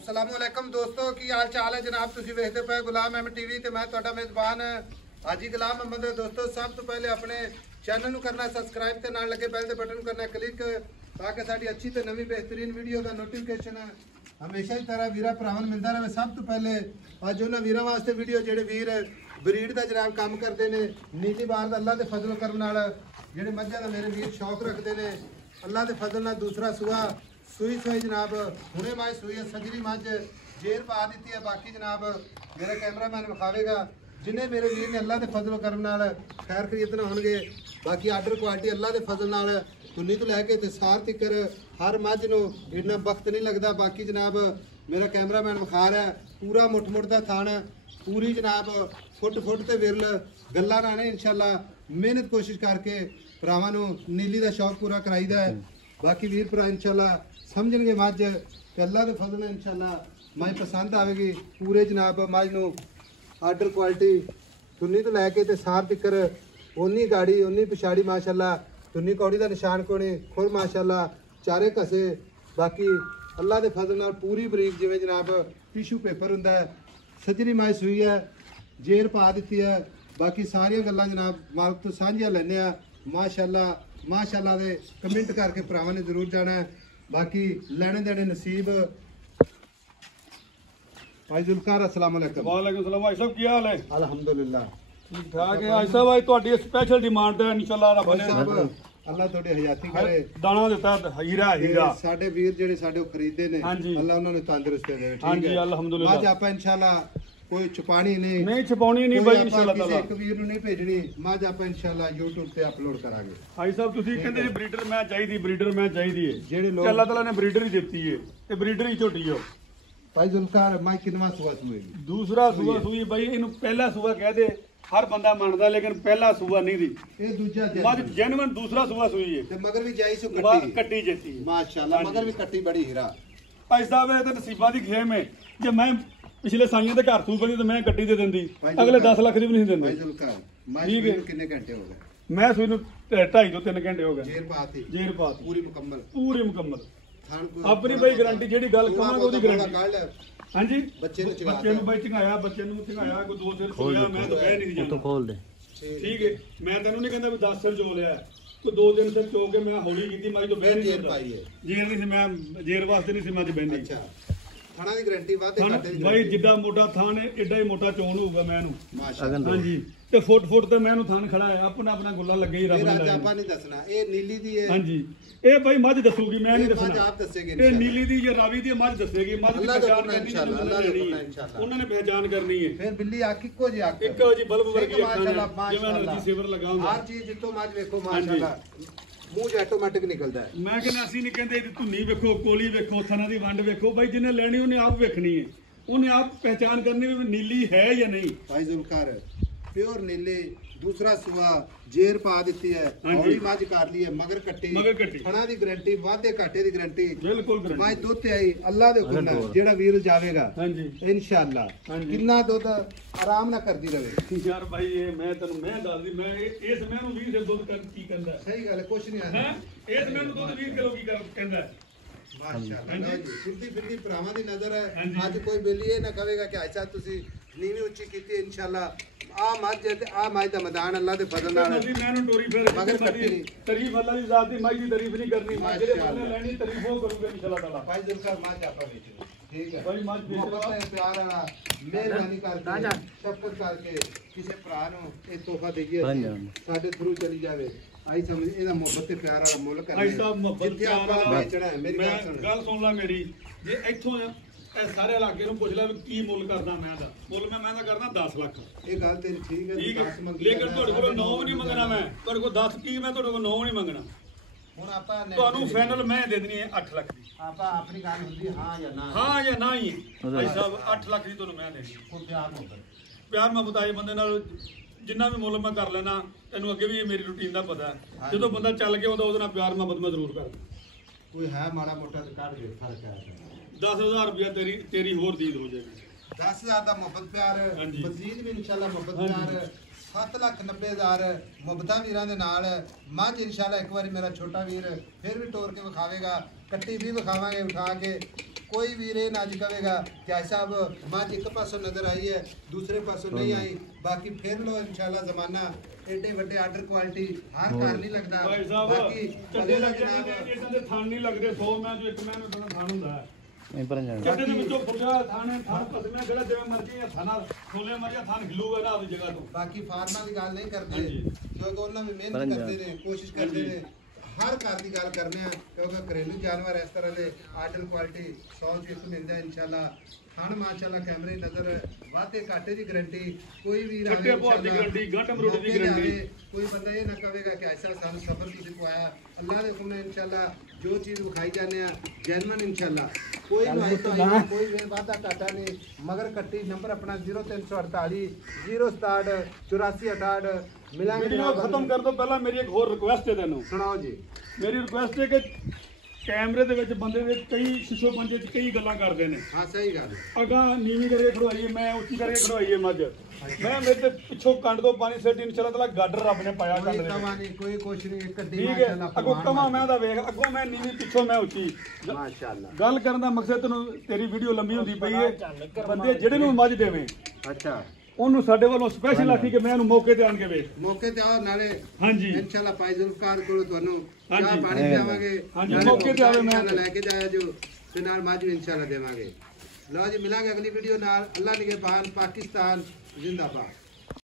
अस्सलामुअलैकुम दोस्तों की हाल चाल है जनाब। तुसी वेखदे पे गुलाम अहमद टीवी ते मैं तुहाडा मेज़बान हाजी गुलाम अहमद। दोस्तों सब तो पहले अपने चैनल नूं करना सब्सक्राइब ते नाल लगे बैल दे बटन करना क्लिक ताकि साडी अच्छी ते नवी बेहतरीन वीडियो दा नोटिफिकेशन हमेशा ही तरह वीरा भरावां नूं मिलदा रहे। सब तो पहले अज उन्हां वीरां वास्ते वीडियो जेहड़े वीर ब्रीड दा जनाब काम करदे ने नीली बार दा अल्लाह दे फजल करम नाल जेहड़े मੱਝਾਂ दा मेरे वीर शौक रखदे ने अल्लाह दे फजल नाल दूसरा सूआ सूई जनाब हुणे माए सूई है सजरी मੱਝ जेर पा दी है। बाकी जनाब मेरा कैमरामैन विखावेगा जिन्हें मेरे वीर ने अल्लाह के फजल करम नाल खैर खरीदना होंगे। बाकी आर्डर क्वालिटी अल्लाह के फजल नाल तुन्नी तो लैके ते सार तिकर हर मੱਝ नूं इन्ना वक्त नहीं लगता। बाकी जनाब मेरा कैमरामैन विखा रहा है पूरा मुठ का थान पूरी जनाब फुट ते विरल गल्लां नाने इंशाअल्लाह मेहनत कोशिश करके भरावां नूं नीली का शौक पूरा कराईदा है। बाकी वीर भरा इंशाअल्लाह समझणगे मੱਝ ते अल्लाह के फजल नाल इंशाअल्लाह मੱਝ पसंद आएगी। पूरे जनाब मੱਝ नूं आर्डर क्वालिटी तुन्नी तो लैके ते सार तिकर उन्नी गाड़ी उन्नी पिछाड़ी माशाअल्लाह तुन्नी कौड़ी का निशान कोनी खुर माशाअल्लाह चारे घसे। बाकी अल्लाह के फजल नाल पूरी बरीक जिवें जनाब टिशू पेपर हुंदा है सजरी मੱਝ सूई है जेर पा दी है। बाकी सारिया गल्लां जनाब मालक तो साझियां लैने माशाअल्लाह दे कमेंट करके भरावां ने जरूर जाना है। बाकी लेने देने नसीब। भाई जुल्फकार अस्सलाम वालेकुम। वालेकुम सलाम भाई साहब, क्या हाल है? अल्हम्दुलिल्लाह ठीक ठाक है। भाई साहब आज ਤੁਹਾਡੀ स्पेशल डिमांड है इंशाअल्लाह रब ने अल्लाह थोड़ी हयाती करे दाना देता हीरा साडे वीर जेडे साडे खरीदे ने अल्लाह उन्हां ने तंदुरुस्ती देवे। हां जी अल्हम्दुलिल्लाह। आज आप इंशाअल्लाह कोई छुपानी नहीं छुपानी नहीं भाई इंशाअल्लाह ताला एक वीर ਨੂੰ नहीं भेजनी मੱਝ आप इंशाअल्लाह YouTube ਤੇ ਅਪਲੋਡ ਕਰਾਂਗੇ। भाई साहब ਤੁਸੀਂ ਕਹਿੰਦੇ ਜੀ ਬਰੀਡਰ ਮੈਂ ਚਾਹੀਦੀ ਹੈ ਜਿਹੜੇ ਲੋਕ ਅੱਲਾਹ ਤਾਲਾ ਨੇ ਬਰੀਡਰ ਹੀ ਦਿੱਤੀ ਹੈ ਤੇ ਬਰੀਡਰ ਹੀ ਝੋਟੀ ਹੋ। ਭਾਈ ਜ਼ੁਲਫਕਾਰ ਮੈਂ ਕਿੰਨਵਾਂ ਸੂਆ ਸੂਏਗੀ? ਦੂਸਰਾ ਸੂਆ ਸੂਈ ਭਾਈ ਇਹਨੂੰ ਪਹਿਲਾ ਸੂਆ ਕਹਦੇ हर बंदा मानदा लेकिन पहला सूआ नहीं दी ये दूजा मੱਝ जेन्युइन दूसरा सूआ सुई है ते मगर भी जाई सो कट्टी जेती माशाअल्लाह मगर भी कट्टी बड़ी हीरा। भाई साहब ये तो नसीबा दी खेम है जे मैं पिछले साइयां दे घर सूई बनी तो मैं कट्टी दे दिंदी अगले 10 लाख दी भी नहीं दिंदे। भाई जुल्फकार मैं सूई कितने घंटे हो गए? मैं सूई नु 2.5 ਤੋਂ 3 घंटे हो गए। जेर पाती पूरी मुकम्मल थान अपनी भाई गारंटी जेडी गल कहांगा ओदी गारंटी। हाँ जी बच्चे नु भाई चंगाया कोई 2 सिर सोया मैं तो कह नहीं जाना खोल दे ठीक है। मैं तेनू नहीं कहंदा भी 10 सिर चो लिया तो 2 दिन सिर चो के मैं हौली कीती मैं तो बह नहीं सकदा जेर नहीं सी मैं जेर वास्ते नहीं सी मैं बहंदी। अच्छा थाना दी गारंटी वादे घाटे दी भाई जिद्दा मोटा थान है एडा ही मोटा चोन होगा मैं नु माशाअल्लाह। हां जी ते फुट ते मैं नु थान खड़ा है अपना गुल्ला लगे ही रब ने राजा आपा नहीं दसना ए नीली दी है। हां जी ए भाई मੱਝ दसूगी मैं नहीं दसना आप दसेगे ए नीली दी या रावी दी मੱਝ दसेगी मੱਝ ਦੀ ਪਛਾਣ ਕਰਨੀ इंशाल्लाह अल्लाह दे करना इंशाल्लाह ਉਹਨਾਂ ਨੇ ਪਹਿਚਾਨ ਕਰਨੀ ਹੈ। फिर बिल्ली आंख इको जी आंख ਇੱਕੋ ਜੀ ਬਲਬ ਵਰਗੀ ਅੱਖਾਂ ਨੇ माशाअल्लाह ਜਿਵੇਂ ਨਰਜੀ ਸੇਵਰ ਲਗਾਉਂਦਾ हर चीज जितो मੱਝ ਵੇਖੋ माशाअल्लाह ਮੂੰਹ ਜ ਆਟੋਮੈਟਿਕ ਨਿਕਲਦਾ ਹੈ। ਮੈਂ ਕਹਿੰਦਾ ਅਸੀਂ ਨਹੀਂ ਕਹਿੰਦੇ ਇਹਦੀ ਧੁੰਨੀ ਵੇਖੋ ਕੋਲੀ ਵੇਖੋ ਥਣਾ ਦੀ ਵੰਡ ਵੇਖੋ ਭਾਈ ਜਿਹਨੇ ਲੈਣੀ ਉਹਨੇ ਆਪ ਵੇਖਣੀ ਹੈ ਉਹਨੇ ਆਪ ਪਹਿਚਾਨ ਕਰਨੀ ਵੀ ਨੀਲੀ ਹੈ ਜਾਂ ਨਹੀਂ। भाई जुल्फकार प्योर नीले दूसरा सुआ जेर पा दी है हौली मੱਝ कर ली है मगर कट्टी थना दी गारंटी वादे घाटे दी गारंटी बिल्कुल मैं दुध आई अल्लाह दे हुक्म नाल जेड़ा वीर जावेगा हां जी इंशाअल्लाह कितना दुध आराम ना करदी रहे यार भाई ये मैं तन्नू मैं दस दी मैं इस मैं नु 20 से दुध कर की कहंदा सही गल कुछ नहीं आंदा इस मैं नु दुध 20 किलो की कहंदा माशाअल्लाह फिरदी भरावां दी नजर है। आज कोई बेली ये ना कहेगा कि ऐसा तुसी नीवी उच्ची कीती इंशाअल्लाह आ मੱਝ ते आ मੱਝ दा मैदान अल्लाह दे फजल नाल मैं नु टोरी फिर मगर कट्टी नहीं तारीफ अल्लाह दी जात दी मੱਝ दी तारीफ नहीं करनी मैं जेरे बंदे लेनी तारीफ वो करूंगा इंशाअल्लाह ताला। भाई जुल्फकार मੱਝ आपा बेचनी ठीक है भाई मੱਝ मोहब्बत है प्यार वाला मेहरबानी करके शफकत करके किसी भरा नु ये तोहफा दईए साडे थ्रू चली जावे आई समझ ਇਹਦਾ ਮੁਹੱਬਤ ਤੇ ਪਿਆਰ ਵਾਲਾ ਮੁੱਲ ਕਰਨਾ ਭਾਈ ਸਾਹਿਬ ਮੁਹੱਬਤ ਪਿਆਰ ਵਾਲਾ ਵੇਚਣਾ ਹੈ। ਮੇਰੀ ਗੱਲ ਸੁਣ ਲੈ ਮੇਰੀ ਜੇ ਇੱਥੋਂ ਇਹ ਸਾਰੇ ਇਲਾਕੇ ਨੂੰ ਪੁੱਛ ਲੈ ਵੀ ਕੀ ਮੁੱਲ ਕਰਦਾ ਮੈਂ ਦਾ ਮੁੱਲ ਮੈਂ ਤਾਂ ਕਰਦਾ 10 ਲੱਖ। ਇਹ ਗੱਲ ਤੇਰੀ ਠੀਕ ਹੈ ਲੇਕਿਨ ਤੁਹਾਡੇ ਕੋਲ 9 ਵੀ ਨਹੀਂ ਮੰਗਣਾ ਮੈਂ ਤੁਹਾਡੇ ਕੋਲ 10 ਕੀ ਮੈਂ ਤੁਹਾਡੇ ਕੋਲ 9 ਨਹੀਂ ਮੰਗਣਾ। ਹੁਣ ਆਪਾਂ ਤੁਹਾਨੂੰ ਫਾਈਨਲ ਮੈਂ ਦੇ ਦੇਣੀ ਹੈ 8 ਲੱਖ ਦੀ। ਆਪਾਂ ਆਪਣੀ ਗੱਲ ਹੁੰਦੀ ਹਾਂ ਜਾਂ ਨਾ ਹੀ ਭਾਈ ਸਾਹਿਬ 8 ਲੱਖ ਦੀ ਤੁਹਾਨੂੰ ਮੈਂ ਦੇਣੀ। ਕੋਈ ਪਿਆਰ ਮੁਹੱਬਤ ਆਏ ਬੰਦੇ ਨਾਲ ਜਿੰਨਾ ਵੀ ਮੁੱਲ ਮੈਂ ਕਰ ਲੈਣਾ ਤੈਨੂੰ ਅੱਗੇ ਵੀ ਮੇਰੀ ਰੂਟੀਨ ਦਾ ਪਤਾ ਹੈ ਜਦੋਂ ਬੰਦਾ ਚੱਲ ਗਿਆ ਉਹਦੇ ਨਾਲ ਪਿਆਰ ਮੁਹੱਬਤ ਮੈਂ ਜ਼ਰੂਰ ਕਰਦਾ। ਕੋਈ ਹੈ ਮਾੜਾ ਮੋਟਾ ਤੇ ਕੱਢ ਦੇ ਫਰਕ ਹੈ 10,000 ਰੁਪਇਆ ਤੇਰੀ ਹੋਰ ਦੀਦ ਹੋ ਜਾਏਗੀ। 10,000 ਦਾ ਮੁਹੱਬਤ ਪਿਆਰ ਮਜ਼ੀਦ ਵੀ इंशाअल्लाह ਮੁਹੱਬਤ ਪਿਆਰ 7,90,000 ਮੁਹੱਬਤਾਂ ਵੀਰਾਂ ਦੇ ਨਾਲ ਮੱਝ इंशाअल्लाह ਇੱਕ ਵਾਰੀ ਮੇਰਾ ਛੋਟਾ ਵੀਰ ਫਿਰ ਵੀ ਟੋਰ ਕੇ ਵਿਖਾਵੇਗਾ ਕੱਟੀ ਵੀ ਵਿਖਾਵਾਂਗੇ ਉਠਾ ਕੇ ਕੋਈ ਵੀਰ ਇਹ ਨਾ ਅੱਜ ਕਹੇਗਾ ਕਿ ਆਈ ਸਾਹਿਬ ਮੱਝ ਇੱਕ ਪਾਸੋਂ ਨਜ਼ਰ ਆਈ ਹੈ ਦੂਸਰੇ ਪਾਸੋਂ ਨਹੀਂ ਆਈ। ਬਾਕੀ ਫਿਰ ਲੋ ਇਨਸ਼ਾਅੱਲਾ ਜ਼ਮਾਨਾ ਏਡੇ ਵੱਡੇ ਆਰਡਰ ਕੁਆਲਿਟੀ ਹਰ ਘਰ ਨਹੀਂ ਲੱਗਦਾ। ਭਾਈ ਸਾਹਿਬ ਬਾਕੀ ਚੱਲੇ ਜਨਾਬ ਇਹਨਾਂ ਦੇ ਥਣ ਨਹੀਂ ਲੱਗਦੇ 100 ਮੈਂ ਜੋ ਇੱਕ ਮੈਂ ਨੂੰ ਥਣ ਹੁੰਦਾ ਹੈ ਨਹੀਂ ਪਰ ਜਾਣ ਚੱਡੇ ਦੇ ਵਿੱਚੋਂ ਫੁੱਟਿਆ ਥਣ ਪਸਮਿਆ ਜਿਹੜਾ ਜਿਵੇਂ ਮਰਜ਼ੀ ਹੱਥਾਂ ਨਾਲ ਖੋਲੇ ਮਰਜ਼ੀ ਥਣ ਖਿਲੂਗਾ ਨਾ ਆਪਣੀ ਜਗ੍ਹਾ ਤੋਂ। ਬਾਕੀ ਫਾਰਮਾਂ ਦੀ ਗੱਲ ਨਹੀਂ ਕਰਦੇ ਕਿਉਂਕਿ ਉਹਨਾਂ ਵੀ ਮਿਹਨਤ ਕਰਦੇ ਨੇ ਕੋਸ਼ਿਸ਼ ਕਰਦੇ ਨੇ ਹਰ ਘਰ ਦੀ ਗੱਲ ਕਰਨੇ ਆ ਕਿਉਂਕਿ ਘਰੇਲੂ ਜਾਨਵਰ ਇਸ ਤਰ੍ਹਾਂ ਦੇ ਆਰਡਰ ਕੁਆਲਿਟੀ 100 ਚ ਇੱਕ ਮਿਲਦਾ ਇਨਸ਼ਾਅੱਲਾ। ਖਾਣ ਮਾਸ਼ਾਅੱਲਾ ਕੈਮਰੇ ਨਜ਼ਰ ਵਾਧੇ ਘਾਟੇ ਦੀ ਗਾਰੰਟੀ ਕੋਈ ਵੀ ਕੱਟੇ ਬਹੁਤ ਦੀ ਗਾਰੰਟੀ ਗੰਢ ਮਰੋੜ ਦੀ ਗਾਰੰਟੀ। ਕੋਈ ਬੰਦਾ ਇਹ ਨਾ ਕਹੇਗਾ ਕਿ ਐਸਾ ਸਾਨੂੰ ਸਬਰ ਤੁਸੀਂ ਪਵਾਇਆ ਅੱਲਾਹ ਦੇ ਹੁਕਮ ਨਾਲ ਇਨਸ਼ਾਅੱਲਾ ਜੋ ਚੀਜ਼ ਵਿਖਾਈ ਜਾਂਦੇ ਆ ਜੈਨੂਇਨ ਇਨਸ਼ਾਅੱਲਾ ਕੋਈ ਕੋਈ ਵਾਧਾ ਘਾਟਾ ਨਹੀਂ ਮਗਰ ਕੱਟੀ ਨੰਬਰ ਆਪਣਾ 0348 067 8468 ਮਿਲਾਂਗੇ। ਵੀਡੀਓ ਖਤਮ ਕਰਨ ਤੋਂ ਪਹਿਲਾਂ ਮੇਰੀ ਇੱਕ ਹੋਰ ਰਿਕੁਐਸਟ ਹੈ ਤੈਨੂੰ ਸੁਣਾਓ ਜੀ। ਮੇਰੀ ਰਿਕੁਐਸਟ ਹੈ ਕਿ ਕੈਮਰੇ ਦੇ ਵਿੱਚ ਬੰਦੇ ਦੇ ਕਈ ਸ਼ਿਸ਼ੋ ਪੰਜੇ ਚ ਕਈ ਗੱਲਾਂ ਕਰਦੇ ਨੇ। ਹਾਂ ਸਹੀ ਗੱਲ ਅਗਾ ਨੀਵੀਂ ਕਰਕੇ ਖੜਵਾਈਏ ਮੈਂ ਉੱਚੀ ਕਰਕੇ ਖੜਵਾਈਏ ਮੱਝ ਮੈਂ ਮੇਰੇ ਤੇ ਪਿੱਛੋਂ ਕੰਡ ਤੋਂ ਪਾਣੀ ਸਿੱਟ ਇਨਸ਼ਾਅੱਲਾ ਤਾਲਾ ਗਾਡਰ ਰੱਬ ਨੇ ਪਾਇਆ ਕੰਡ ਦੇ ਨਹੀਂ ਕੋਈ ਕੁਛ ਨਹੀਂ ਇੱਕ ਕੱਢੀ ਠੀਕ ਹੈ ਅੱਗੋਂ ਕਮਾ ਮੈਂ ਦਾ ਵੇਖ ਅੱਗੋਂ ਮੈਂ ਨੀਵੀਂ ਪਿੱਛੋਂ ਮੈਂ ਉੱਚੀ ਮਾਸ਼ਾਅੱਲਾ। ਗੱਲ ਕਰਨ ਦਾ ਮਕਸਦ ਤੈਨੂੰ ਤੇਰੀ ਵੀਡੀਓ ਲੰਮੀ ਹੁੰਦੀ ਪਈ ਹੈ ਬੰਦੇ ਜਿਹੜੇ ਨੂੰ ਮੱਝ ਦੇਵੇਂ ਅੱਛਾ ਉਹਨੂੰ ਸਾਡੇ ਵੱਲੋਂ ਸਪੈਸ਼ਲ ਆਖੀ ਕਿ ਮੈਂ ਉਹਨੂੰ ਮੌਕੇ ਤੇ ਆਣ ਕੇ ਵੇਖ ਮੌਕੇ ਤੇ ਆਓ ਨਾਲੇ ਹਾਂਜੀ ਇਨਸ਼ਾਅੱਲਾ ਭਾਈ ਜ਼ੁਲਫਕਾਰ ਕੋਲ ਤੁਹਾਨੂੰ ਹਾਂਜੀ। ਚਾਹ ਪਾਣੀ ਪਿਆਵਾਂਗੇ ਹਾਂਜੀ, ਮੌਕੇ ਤੇ ਆਵੇ ਮੈਂ ਲੈ ਕੇ ਜਾਇਆ ਜੋ ਤੇ ਨਾਲ ਮੱਝ ਵੀ ਇਨਸ਼ਾਅੱਲਾ ਦੇਵਾਂਗੇ। ਲਓ ਜੀ ਮਿਲਾਂਗੇ ਅਗਲੀ ਵੀਡੀਓ ਨਾਲ। ਅੱਲਾਹ ਨਿਗਹਿਬਾਨ। ਪਾਕਿਸਤਾਨ ਜ਼ਿੰਦਾਬਾਦ।